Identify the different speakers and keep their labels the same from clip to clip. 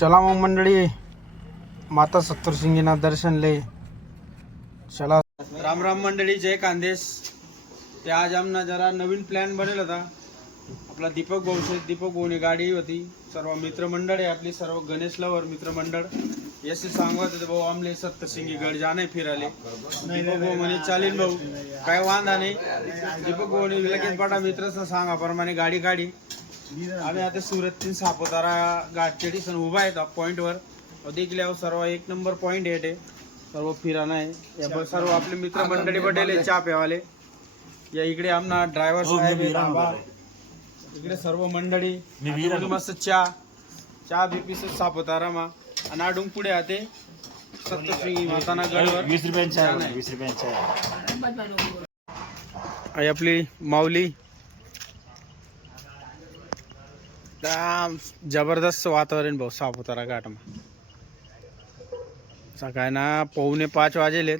Speaker 1: चला मग मंडळी माता सत्तरशिंगीना दर्शन ले. चला. राम राम मंडळी जय कांदेश ते आज आमना जरा नवीन प्लॅन बनेल होता. आपला दीपक भाऊचे दीपक भाऊनी गाडी होती. सर्व मित्रमंडळ आहे आपली सर्व गणेश लवर मित्रमंडळ. याशी सांगत होते भाऊ आमले सत्तरशिंगी गड जाणे फिराले. दीपक भाऊ म्हणे चालेल भाऊ काय वांधा नाही. दीपक भाऊनी लगेच पाठा मित्र सांगा प्रमाणे गाडी काढी. आम्ही आता सुरत तीन सापुतारा घाट स्टेशन उभा आहेत पॉइंटवर देखील सर्व एक नंबर पॉइंट आहे ते. सर्व फिराणं आहे. सर्व आपले मित्र मंडळी पटेल चहा प्यावाले या इकडे आमना ड्रायव्हर साहेब आहे, थांबा. इकडे सर्व मंडळी. मस्त चहा. चहा बिपीस सापुतारा मा. आणि आडून पुढे आते सप्तशृंगी माताना गडवर.
Speaker 2: वीस रुपयांच्या. वीस रुपयांच्या
Speaker 1: आपली माऊली. एकदम जबरदस्त वातावरण भाऊ सापुतारा घाटमा. सकाळी ना पावणे पाच वाजेलेत.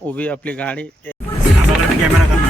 Speaker 1: उभी आपली गाडी.
Speaker 2: कॅमेरा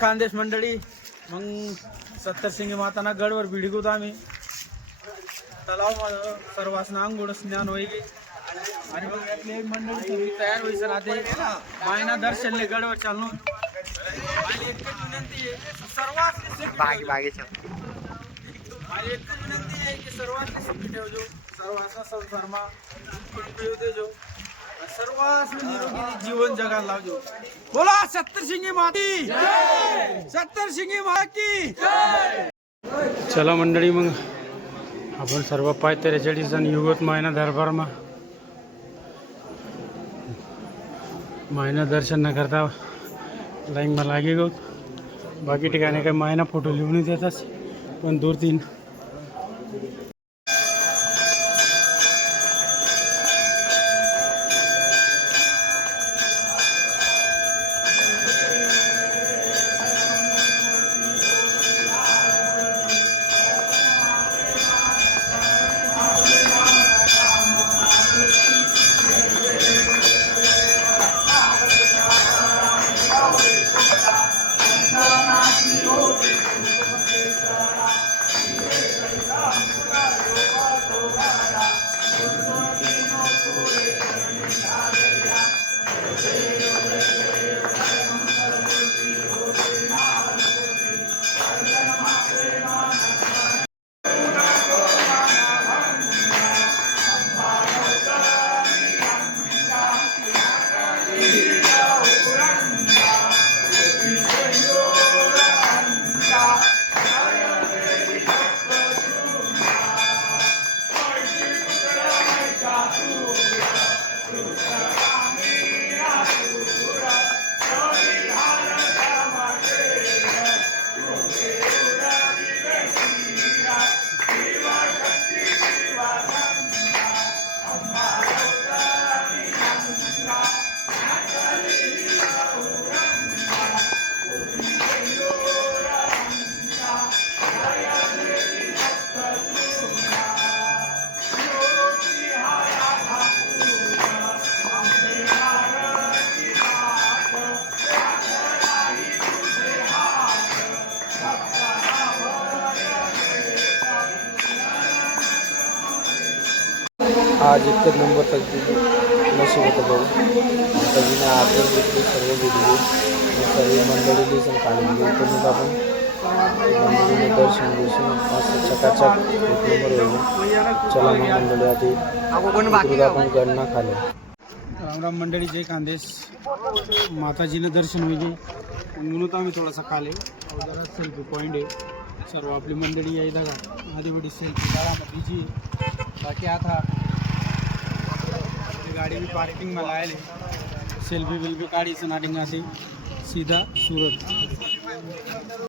Speaker 1: खानदेश मंडळी मग सत्तरसिंगी माताना गडवर भिडीगुत आम्ही. तलाव सर्वांना आंघोळ स्नान होईल आणि मग यातली एक मंडळी सगळी तयार व्हायचं राहते. मायना दर्शनले गडवर चालून. आणि एकच विनंती आहे सर्वांनी
Speaker 2: बागी बागेच्या.
Speaker 1: माझी एकच विनंती आहे की सर्वांनी सुखी ठेवજો सर्वांचा संसारमा पिऊ देजो. सर्वांनी निरोगी जीवन जगायला लावजो. बोला सत्तर शिंगी माती! सत्तर शिंगी महाकी चला मंडळी मग. आपण सर्व पाय त्रेचाळीस जण युगत महिना दरबारमा. मायना दर्शन न करता लाईन लागे गो बाकी ठिकाणी काही मायना फोटो लिहून देतात पण दूर तीन Bye. आज एकच नंबर तकदी नशीब होतं भाऊ तकदीने आदर घेतली सर्व घेतली. सर्व मंडळी दिसून काढली तुम्ही आपण मंडळीने दर्शन दर्शन मस्त चकाचक एक नंबर होईल. चला मग मंडळी आधी आपण गणना खाले. रामराम मंडळी जय कांदेश. माताजीनं दर्शन होईल. म्हणून आम्ही थोडासा खाले. जरा सेल्फी पॉईंट आहे. सर्व आपली मंडळी यायला का आधी बडी सेल्फी काढा बिजी क्या था गाडी भी पार्किंग में लाए सेल्फी वेल्फी काढी नाटिंग असे सीधा सूरत.